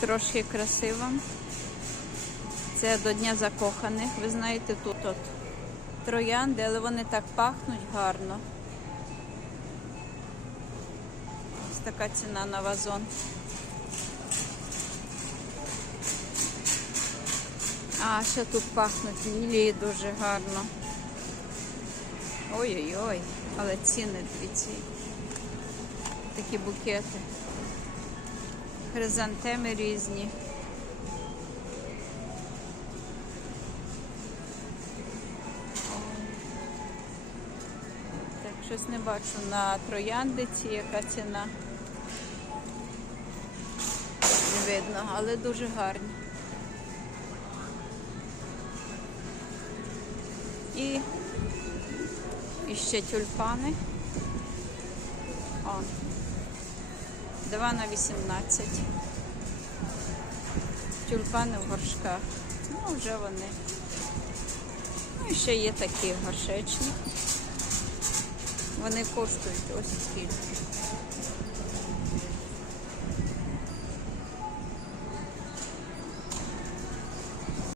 Трошки красиво. Це до Дня закоханих. Ви знаєте, тут от троянди, але вони так пахнуть гарно. Ось така ціна на вазон. А, ще тут пахнуть лілії дуже гарно. Ой-ой-ой, але ціни дивіться. Такі букети. Хризантеми різні. Так, щось не бачу на трояндиці, яка ціна. Не видно, але дуже гарні. І, і ще тюльпани. О, 2 на 18. Тюльпани в горшках. Ну, вже вони. Ну і ще є такі горшечні. Вони коштують ось скільки.